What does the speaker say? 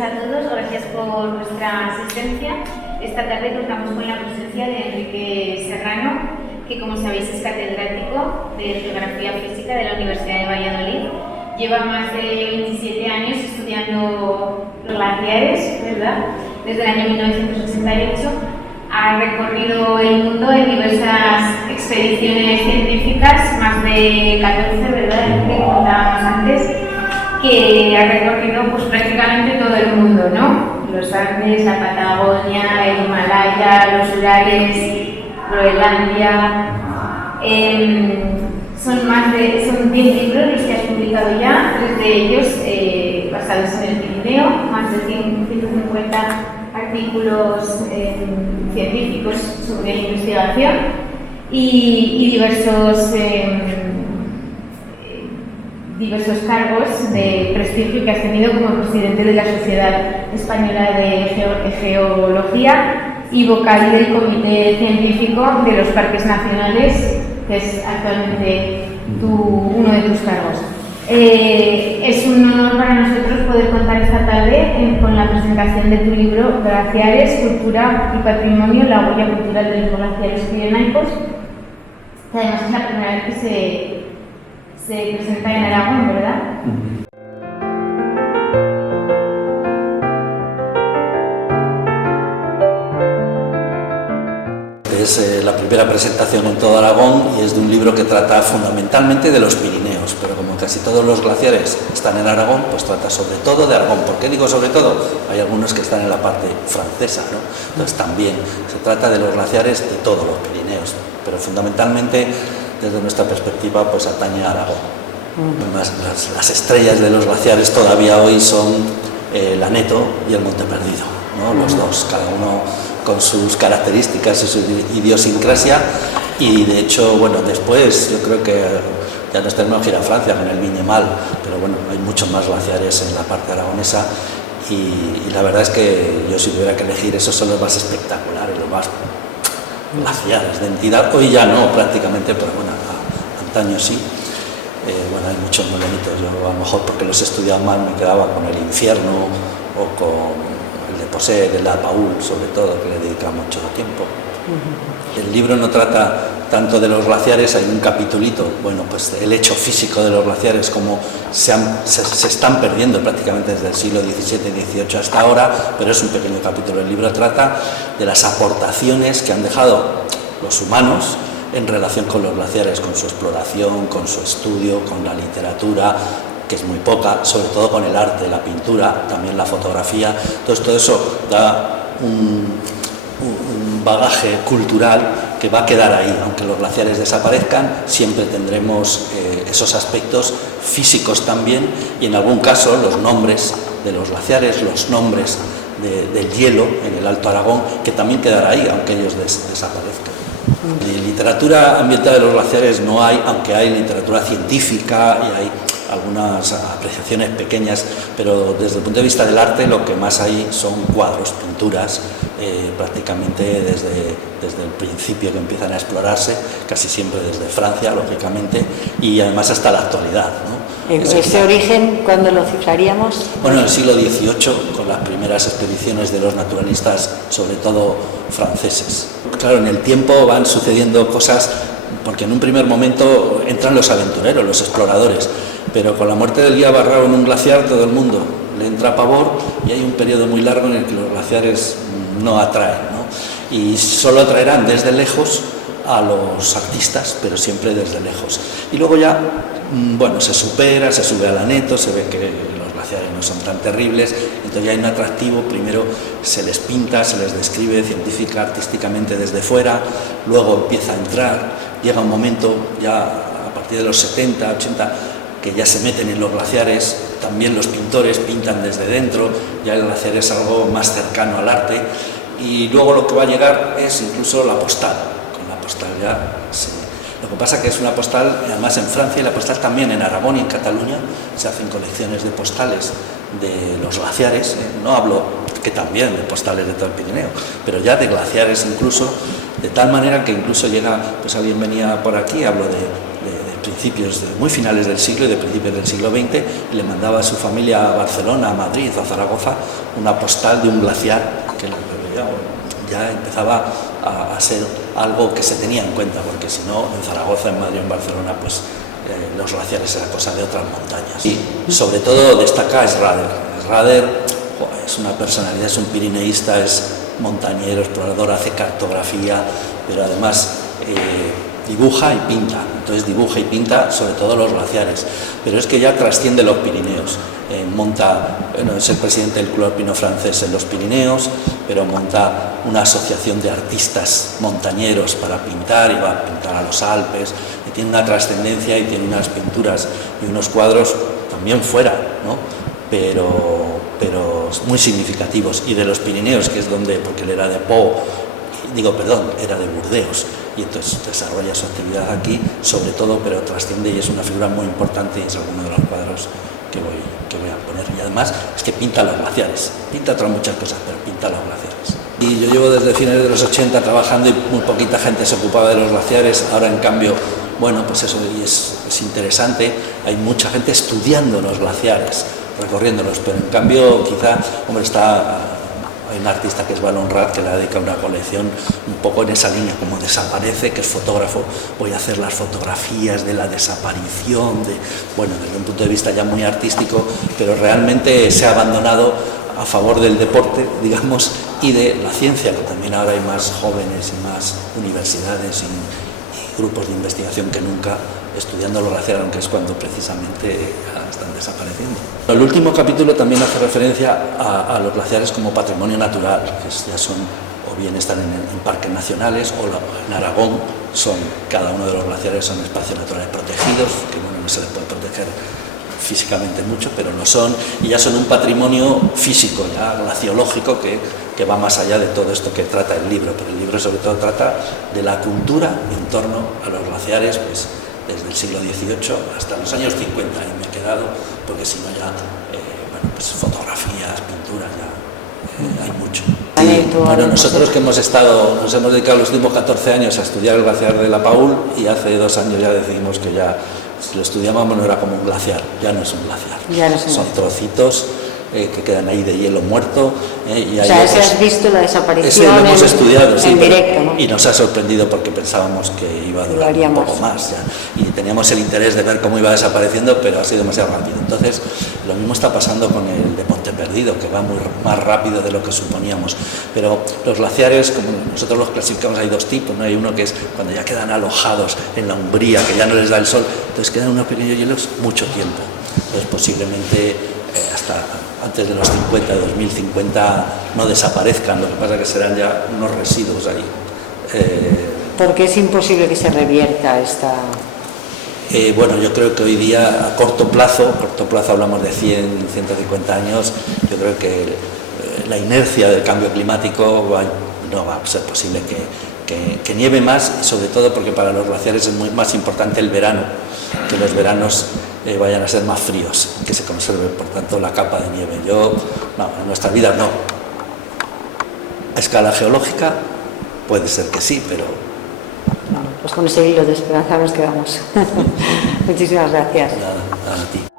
noches a todos, gracias por vuestra asistencia. Esta tarde contamos con la presencia de Enrique Serrano, que como sabéis es catedrático de Geografía Física de la Universidad de Valladolid. Lleva más de 27 años estudiando los glaciares, ¿verdad? Desde el año 1988. Ha recorrido el mundo en diversas expediciones científicas, más de 14, ¿verdad? Que contábamos antes, que ha recorrido pues, prácticamente todo el mundo, ¿no? Los Andes, la Patagonia, el Himalaya, los Urales, Groenlandia. Son 10 libros los que has publicado ya, 3 de ellos basados en el Pirineo, más de 150 artículos científicos sobre investigación y diversos cargos de prestigio que has tenido como presidente de la Sociedad Española de Geología y vocal del Comité Científico de los Parques Nacionales, que es actualmente uno de tus cargos. Es un honor para nosotros poder contar esta tarde con la presentación de tu libro Glaciares, Cultura y Patrimonio, la huella cultural de los glaciares pirenaicos, que además es la primera vez que se presenta en Aragón, ¿verdad? Es la primera presentación en todo Aragón y es de un libro que trata fundamentalmente de los Pirineos, pero como casi todos los glaciares están en Aragón, pues trata sobre todo de Aragón. ¿Por qué digo sobre todo? Hay algunos que están en la parte francesa, ¿no? Entonces también se trata de los glaciares de todos los Pirineos, pero fundamentalmente desde nuestra perspectiva pues atañe a Aragón. Las estrellas de los glaciares todavía hoy son el Aneto y el Monte Perdido, ¿no? Los dos, cada uno con sus características y su idiosincrasia, y de hecho, bueno, después yo creo que ya nos tenemos que ir a Francia con el Viñemal, pero bueno, hay muchos más glaciares en la parte aragonesa y la verdad es que yo si tuviera que elegir esos son los más espectaculares, los más glaciares de entidad, hoy ya no prácticamente, pero bueno, antaño sí. Bueno, hay muchos muy bonitos, yo a lo mejor porque los he estudiado mal me quedaba con el Infierno o con el de Poset, el de Paul, sobre todo, que le dedica mucho tiempo. El libro no trata tanto de los glaciares, hay un capitulito, bueno, pues el hecho físico de los glaciares, como se están perdiendo prácticamente desde el siglo XVII-XVIII hasta ahora, pero es un pequeño capítulo. El libro trata de las aportaciones que han dejado los humanos en relación con los glaciares, con su exploración, con su estudio, con la literatura, que es muy poca, sobre todo con el arte, la pintura, también la fotografía. Entonces todo eso da un bagaje cultural que va a quedar ahí. Aunque los glaciares desaparezcan, siempre tendremos esos aspectos físicos también, y en algún caso los nombres de los glaciares, los nombres del hielo en el Alto Aragón, que también quedará ahí, aunque ellos desaparezcan. Literatura ambiental de los glaciares no hay, aunque hay literatura científica y hay algunas apreciaciones pequeñas, pero desde el punto de vista del arte lo que más hay son cuadros, pinturas, prácticamente desde el principio que empiezan a explorarse, casi siempre desde Francia, lógicamente, y además hasta la actualidad, ¿no? ¿Ese origen cuándo lo cifraríamos? Bueno, en el siglo XVIII, con las primeras expediciones de los naturalistas, sobre todo franceses. Claro, en el tiempo van sucediendo cosas, porque en un primer momento entran los aventureros, los exploradores, pero con la muerte del guía Barrao en un glaciar todo el mundo le entra pavor y hay un periodo muy largo en el que los glaciares no atraen, ¿no? Y solo atraerán desde lejos a los artistas, pero siempre desde lejos. Y luego ya, bueno, se supera, se sube al Aneto, se ve que los glaciares no son tan terribles, entonces ya hay un atractivo. Primero se les pinta, se les describe científica, artísticamente desde fuera, luego empieza a entrar, llega un momento ya a partir de los 70, 80, que ya se meten en los glaciares, también los pintores pintan desde dentro, ya el glaciar es algo más cercano al arte, y luego lo que va a llegar es incluso la postal. Con la postal ya lo que pasa que es una postal, además en Francia, y la postal también en Aragón y en Cataluña se hacen colecciones de postales de los glaciares, no hablo que también de postales de todo el Pirineo, pero ya de glaciares incluso, de tal manera que incluso llega, pues alguien venía por aquí, hablo de principios, muy finales del siglo y de principios del siglo XX, y le mandaba a su familia a Barcelona, a Madrid, a Zaragoza, una postal de un glaciar que ya empezaba a ser algo que se tenía en cuenta, porque si no, en Zaragoza, en Madrid, en Barcelona, pues los glaciares era cosa de otras montañas. Y sobre todo destaca Schrader. Schrader es una personalidad, es un pirineísta, es montañero, explorador, hace cartografía, pero además dibuja y pinta. Entonces dibuja y pinta sobre todo los glaciares, pero es que ya trasciende los Pirineos. Es el presidente del Club Alpino Francés en los Pirineos, pero monta una asociación de artistas montañeros para pintar, y va a pintar a los Alpes, y tiene una trascendencia y tiene unas pinturas y unos cuadros también fuera, ¿no? pero muy significativos. Y de los Pirineos, que es donde, porque él era de era de Burdeos, y entonces desarrolla su actividad aquí, sobre todo, pero trasciende y es una figura muy importante, y es alguno de los cuadros que voy a poner. Y además es que pinta los glaciares, pinta otras muchas cosas, pero pinta los glaciares. Y yo llevo desde finales de los 80 trabajando y muy poquita gente se ocupaba de los glaciares. Ahora, en cambio, bueno, pues eso y es interesante, hay mucha gente estudiando los glaciares, recorriéndolos, pero en cambio quizá, hay un artista que es Valon Rat, que le dedica una colección un poco en esa línea, como desaparece, que es fotógrafo, voy a hacer las fotografías de la desaparición, desde un punto de vista ya muy artístico, pero realmente se ha abandonado a favor del deporte, digamos, y de la ciencia, que también ahora hay más jóvenes y más universidades y grupos de investigación que nunca estudiando los glaciares, aunque es cuando precisamente están desapareciendo. El último capítulo también hace referencia a los glaciares como patrimonio natural, que ya son, o bien están en parques nacionales, o en Aragón cada uno de los glaciares son espacios naturales protegidos, que no se les puede proteger físicamente mucho, pero lo son, y ya son un patrimonio físico, ya glaciológico, que va más allá de todo esto que trata el libro, pero el libro sobre todo trata de la cultura en torno a los glaciares, pues desde el siglo XVIII hasta los años 50, y me he quedado, porque si no ya, pues fotografías, pinturas, ya hay mucho. Bueno, nosotros que nos hemos dedicado los últimos 14 años a estudiar el glaciar de la Paúl, y hace 2 años ya decidimos que ya, si lo estudiábamos, no era como un glaciar, ya no es un glaciar, son trocitos que quedan ahí de hielo muerto. Y o sea, has visto la desaparición eso lo hemos estudiado, sí, en directo, ¿no? Y nos ha sorprendido porque pensábamos que iba a durar un poco más, y teníamos el interés de ver cómo iba desapareciendo, pero ha sido demasiado rápido. Entonces, lo mismo está pasando con el de Ponte Perdido, que va más rápido de lo que suponíamos. Pero los glaciares, como nosotros los clasificamos, hay 2 tipos, ¿no? Hay uno que es cuando ya quedan alojados en la umbría, que ya no les da el sol, entonces quedan unos pequeños hielos mucho tiempo. Entonces, posiblemente hasta antes de los 50, 2050, no desaparezcan, lo que pasa es que serán ya unos residuos ahí. ¿Por qué es imposible que se revierta esta...? Bueno, yo creo que hoy día, a corto plazo hablamos de 100, 150 años, yo creo que la inercia del cambio climático no va a ser posible que nieve más, y sobre todo porque para los glaciares es más importante el verano, que los veranos vayan a ser más fríos, que se conserve, por tanto, la capa de nieve. En nuestra vida no. A escala geológica puede ser que sí, pero... Bueno, pues con ese hilo de esperanza nos quedamos. Muchísimas gracias. Nada, a ti.